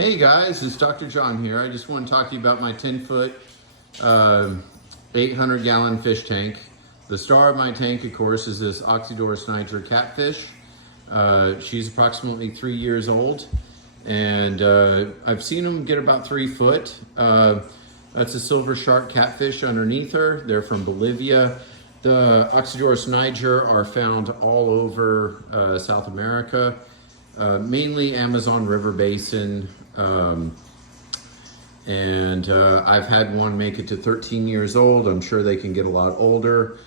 Hey guys, it's Dr. John here. I just want to talk to you about my 10-foot, 800-gallon fish tank. The star of my tank, of course, is this Oxydorus niger catfish. She's approximately 3 years old, and I've seen them get about 3 foot. That's a silver shark catfish underneath her. They're from Bolivia. The Oxydorus niger are found all over South America. Mainly Amazon River Basin, I've had one make it to 13 years old. I'm sure they can get a lot older.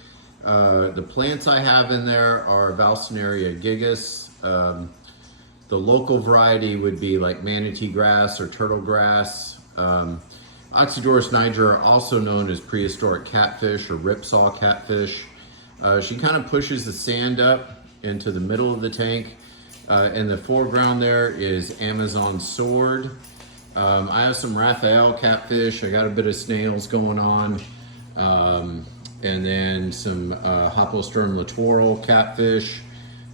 The plants I have in there are Valsinaria gigas. The local variety would be like manatee grass or turtle grass. Oxydorus niger, also known as prehistoric catfish or ripsaw catfish. She kind of pushes the sand up into the middle of the tank. In the foreground there is Amazon sword. I have some Raphael catfish. I got a bit of snails going on. And then some Hoplosperm littoral catfish.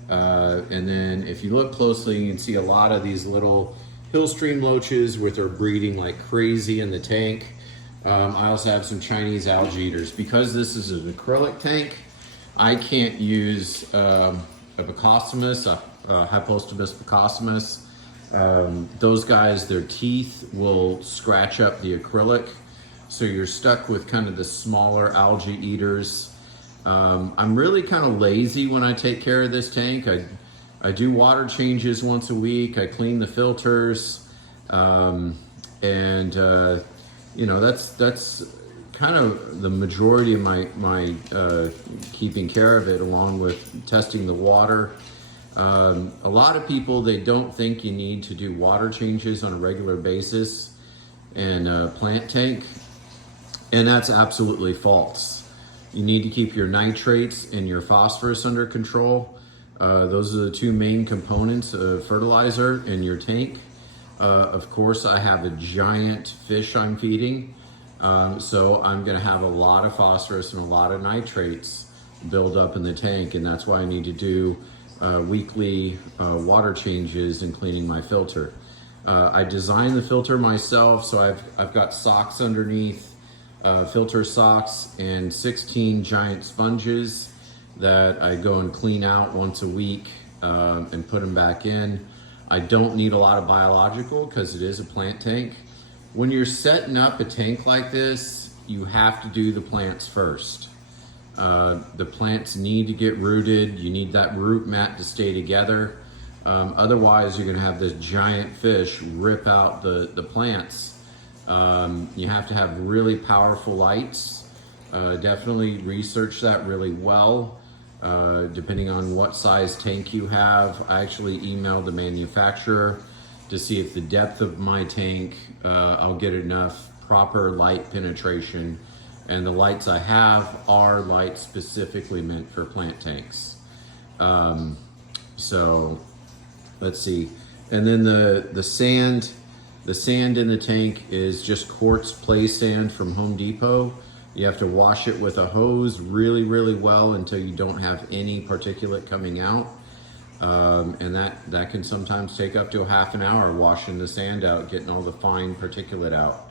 And then if you look closely, you can see a lot of these little hill stream loaches which are breeding like crazy in the tank. I also have some Chinese algae eaters. Because this is an acrylic tank, I can't use a Bacostomus, Hypostomus bacostomus. Those guys, their teeth will scratch up the acrylic, so you're stuck with kind of the smaller algae eaters. I'm really kind of lazy when I take care of this tank. I do water changes once a week. I clean the filters, you know, that's kind of the majority of my keeping care of it, along with testing the water. A lot of people, they don't think you need to do water changes on a regular basis in a plant tank, and that's absolutely false. You need to keep your nitrates and your phosphorus under control. Those are the two main components of fertilizer in your tank. Of course, I have a giant fish I'm feeding, so I'm going to have a lot of phosphorus and a lot of nitrates build up in the tank, and that's why I need to do weekly water changes and cleaning my filter. I designed the filter myself, so I've got socks underneath, filter socks, and 16 giant sponges that I go and clean out once a week and put them back in. I don't need a lot of biological because it is a plant tank. When you're setting up a tank like this, you have to do the plants first. The plants need to get rooted. You need that root mat to stay together. Otherwise, you're gonna have this giant fish rip out the plants. You have to have really powerful lights. Definitely research that really well. Depending on what size tank you have. I actually emailed the manufacturer to see if the depth of my tank, I'll get enough proper light penetration. And the lights I have are lights specifically meant for plant tanks. So let's see. And then the sand in the tank is just quartz play sand from Home Depot. You have to wash it with a hose really, really well until you don't have any particulate coming out. And that can sometimes take up to a half an hour washing the sand out, getting all the fine particulate out.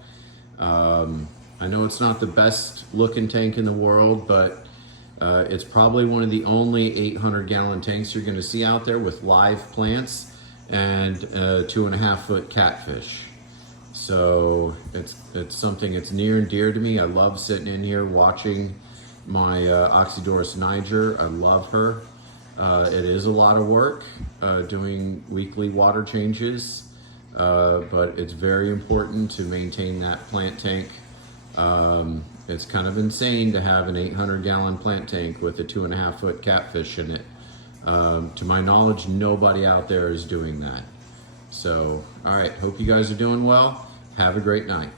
I know it's not the best looking tank in the world, but it's probably one of the only 800-gallon tanks you're gonna see out there with live plants and 2.5 foot catfish. So it's something that's near and dear to me. I love sitting in here watching my Oxydorus niger. I love her. It is a lot of work doing weekly water changes, but it's very important to maintain that plant tank. It's kind of insane to have an 800-gallon plant tank with a 2.5 foot catfish in it. To my knowledge, nobody out there is doing that. So, all right, hope you guys are doing well. Have a great night.